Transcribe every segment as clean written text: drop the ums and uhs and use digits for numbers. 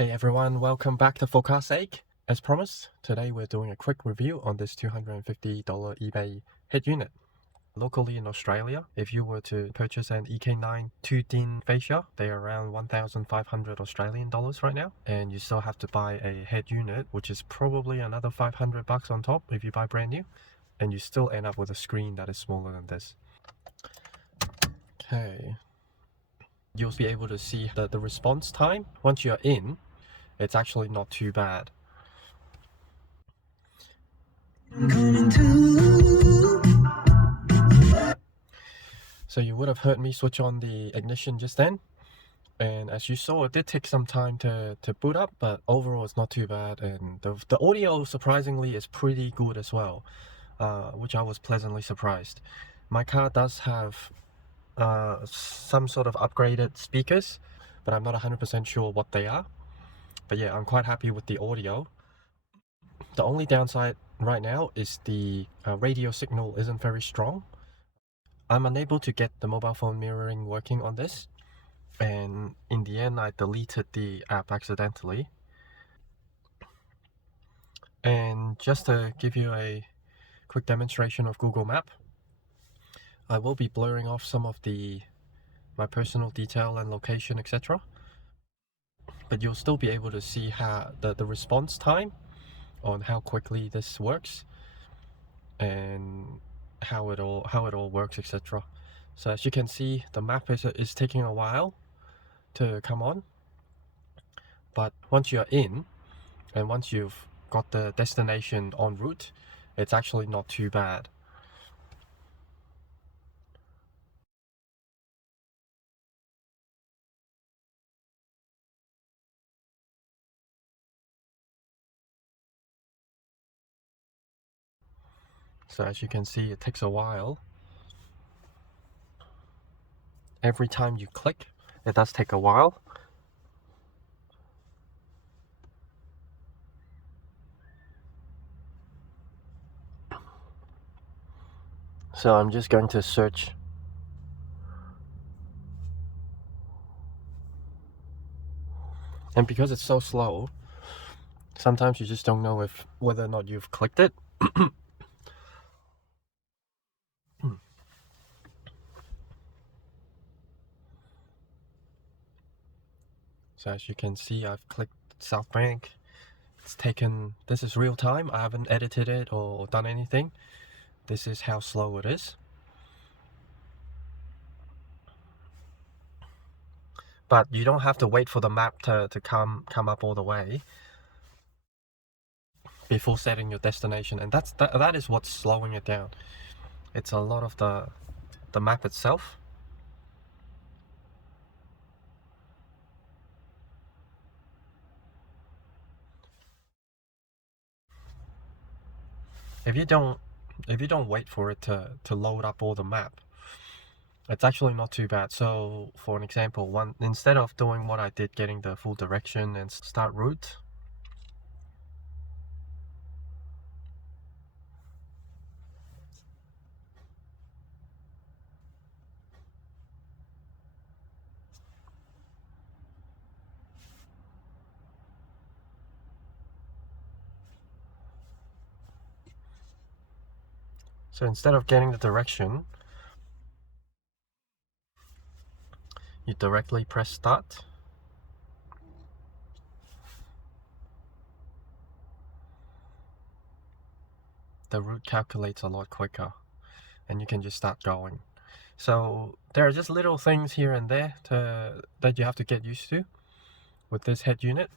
Hey everyone, welcome back to For Car's Sake. As promised, today we're doing a quick review on this $250 eBay head unit. Locally in Australia, if you were to purchase an EK9 2-din fascia, they are around 1,500 Australian dollars right now, and you still have to buy a head unit, which is probably another 500 bucks on top if you buy brand new, and you still end up with a screen that is smaller than this. Okay. You'll be able to see the response time. Once you're in, it's actually not too bad. So you would have heard me switch on the ignition just then, and as you saw, it did take some time to boot up, but overall it's not too bad, and the audio surprisingly is pretty good as well, which I was pleasantly surprised. My car does have some sort of upgraded speakers, but I'm not 100% sure what they are. But yeah, I'm quite happy with the audio. The only downside right now is the radio signal isn't very strong. I'm unable to get the mobile phone mirroring working on this, and in the end I deleted the app accidentally. And just to give you a quick demonstration of Google Map, I will be blurring off some of my personal detail and location, etc. But you'll still be able to see how the response time on how quickly this works and how it all works, etc. So as you can see, the map is taking a while to come on, but once you're in and once you've got the destination en route, it's actually not too bad. So as you can see, it takes a while. Every time you click, it does take a while. So I'm just going to search. And because it's so slow, sometimes you just don't know whether or not you've clicked it. So as you can see, I've clicked South Bank. It's taken, this is real time. I haven't edited it or done anything. This is how slow it is. But you don't have to wait for the map to come up all the way before setting your destination, and that is what's slowing it down. It's a lot of the map itself. If you don't wait for it to load up all the map, it's actually not too bad. So for an example, instead of doing what I did, getting the full direction and start route, so instead of getting the direction, you directly press start. The route calculates a lot quicker, and you can just start going. So there are just little things here and there that you have to get used to with this head unit.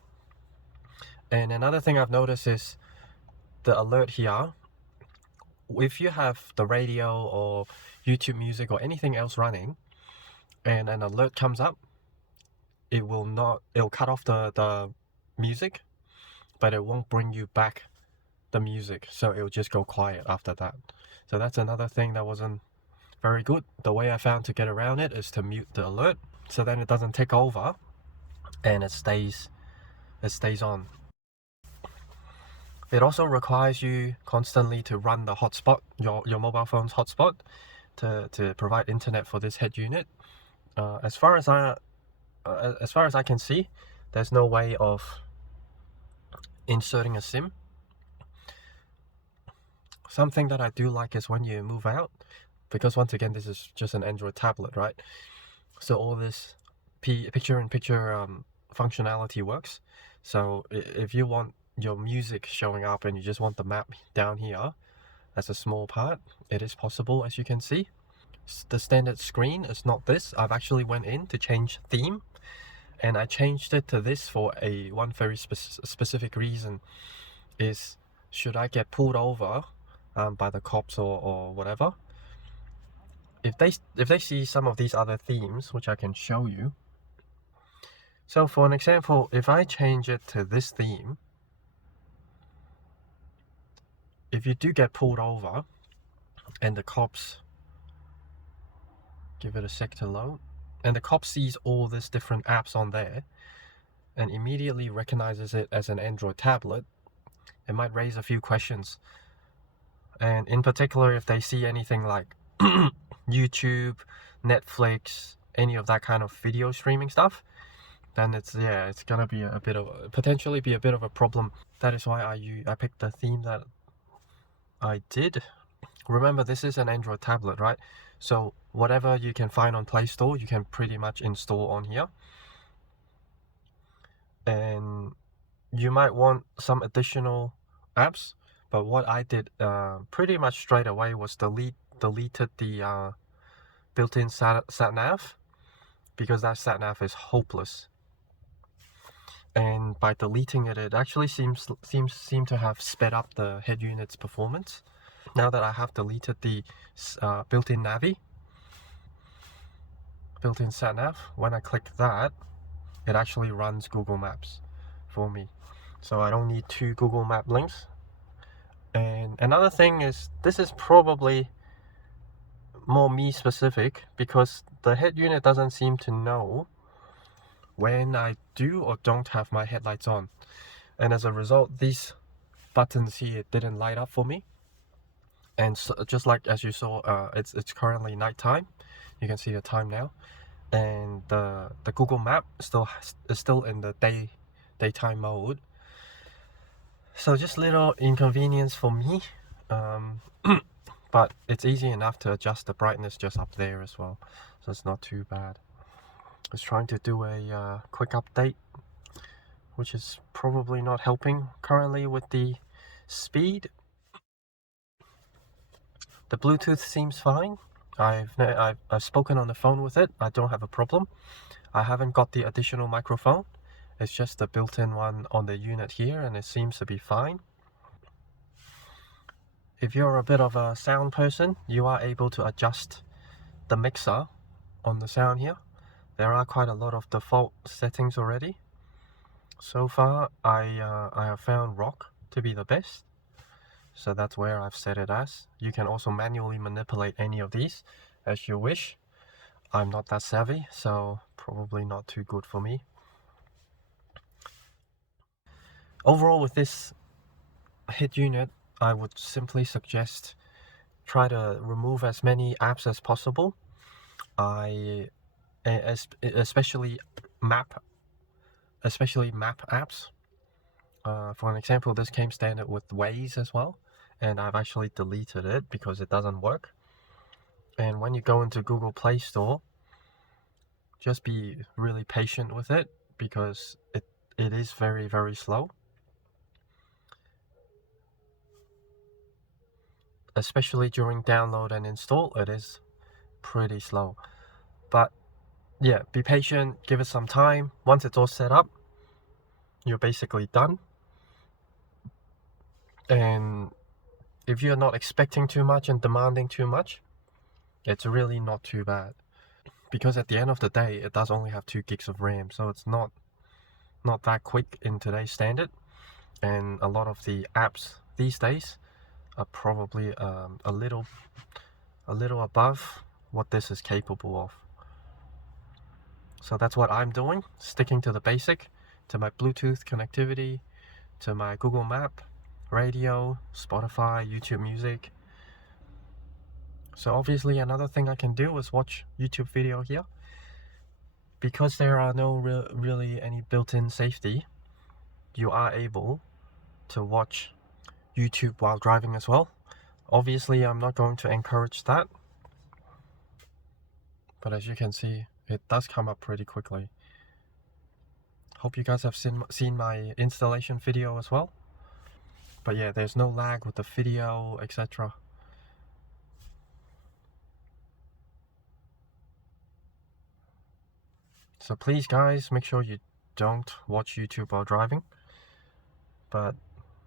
And another thing I've noticed is the alert here. If you have the radio or YouTube music or anything else running and an alert comes up, it'll cut off the music, but it won't bring you back the music, so it'll just go quiet after that. So that's another thing that wasn't very good. The way I found to get around it is to mute the alert, so then it doesn't take over and it stays on. It also requires you constantly to run the hotspot, your mobile phone's hotspot, to provide internet for this head unit. As far as I can see, there's no way of inserting a SIM. Something that I do like is when you move out, because once again this is just an Android tablet, right? So all this picture-in-picture functionality works. So if you want your music showing up and you just want the map down here as a small part, it is possible, as you can see. The standard screen is not this. I've actually went in to change theme, and I changed it to this for one very specific reason. Is should I get pulled over by the cops or whatever, if they see some of these other themes, which I can show you. So for an example, if I change it to this theme, if you do get pulled over and the cops, give it a sec to load, and the cop sees all these different apps on there and immediately recognizes it as an Android tablet, it might raise a few questions. And in particular, if they see anything like YouTube, Netflix, any of that kind of video streaming stuff, then it's gonna be potentially be a bit of a problem. That is why I picked the theme that I did. Remember, this is an Android tablet, right? So whatever you can find on Play Store, you can pretty much install on here. And you might want some additional apps, but what I did pretty much straight away was deleted the built-in sat nav, because that sat nav is hopeless. And by deleting it, it actually seemed to have sped up the head unit's performance. Now that I have deleted the built-in navi, built-in sat nav, when I click that, it actually runs Google Maps for me. So I don't need 2 Google Map links. And another thing is, this is probably more me specific, because the head unit doesn't seem to know when I do or don't have my headlights on. And as a result, these buttons here didn't light up for me. And so, just like as you saw, it's currently nighttime. You can see the time now, and the Google Map is still in the daytime mode. So just little inconvenience for me, but it's easy enough to adjust the brightness just up there as well, so it's not too bad. I was trying to do a quick update, which is probably not helping currently with the speed. The Bluetooth seems fine. I've spoken on the phone with it. I don't have a problem. I haven't got the additional microphone. It's just the built-in one on the unit here, and it seems to be fine. If you're a bit of a sound person, you are able to adjust the mixer on the sound here. There are quite a lot of default settings already. So far, I have found rock to be the best. So that's where I've set it as. You can also manually manipulate any of these as you wish. I'm not that savvy, so probably not too good for me. Overall, with this head unit, I would simply suggest try to remove as many apps as possible. Especially map apps. For an example, this came standard with Waze as well, and I've actually deleted it because it doesn't work. And when you go into Google Play Store, just be really patient with it, because it is very, very slow. Especially during download and install, it is pretty slow. But yeah, be patient, give it some time. Once it's all set up, you're basically done. And if you're not expecting too much and demanding too much, it's really not too bad. Because at the end of the day, it does only have 2 gigs of RAM, so it's not that quick in today's standard. And a lot of the apps these days are probably a little above what this is capable of. So that's what I'm doing, sticking to the basic, to my Bluetooth connectivity, to my Google Map, radio, Spotify, YouTube Music. So obviously another thing I can do is watch YouTube video here, because there are no really any built-in safety, you are able to watch YouTube while driving as well. Obviously, I'm not going to encourage that, but as you can see, it does come up pretty quickly. Hope you guys have seen my installation video as well. But yeah, there's no lag with the video, etc. So please guys, make sure you don't watch YouTube while driving. But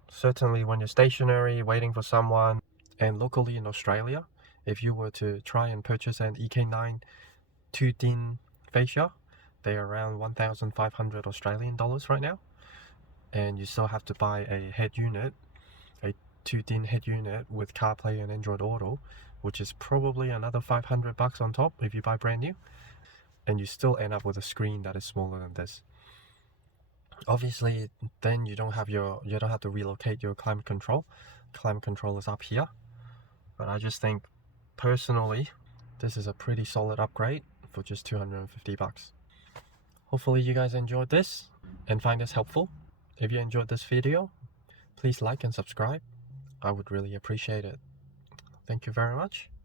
certainly when you're stationary, waiting for someone, and locally in Australia, if you were to try and purchase an EK9 2-din fascia, they're around 1,500 Australian dollars right now. And you still have to buy a head unit, a 2-din head unit with CarPlay and Android Auto, which is probably another 500 bucks on top if you buy brand new. And you still end up with a screen that is smaller than this. Obviously, then you don't have to relocate your climate control. Climate control is up here. But I just think, personally, this is a pretty solid upgrade for just 250 bucks. Hopefully you guys enjoyed this and find this helpful. If you enjoyed this video, please like and subscribe. I would really appreciate it. Thank you very much.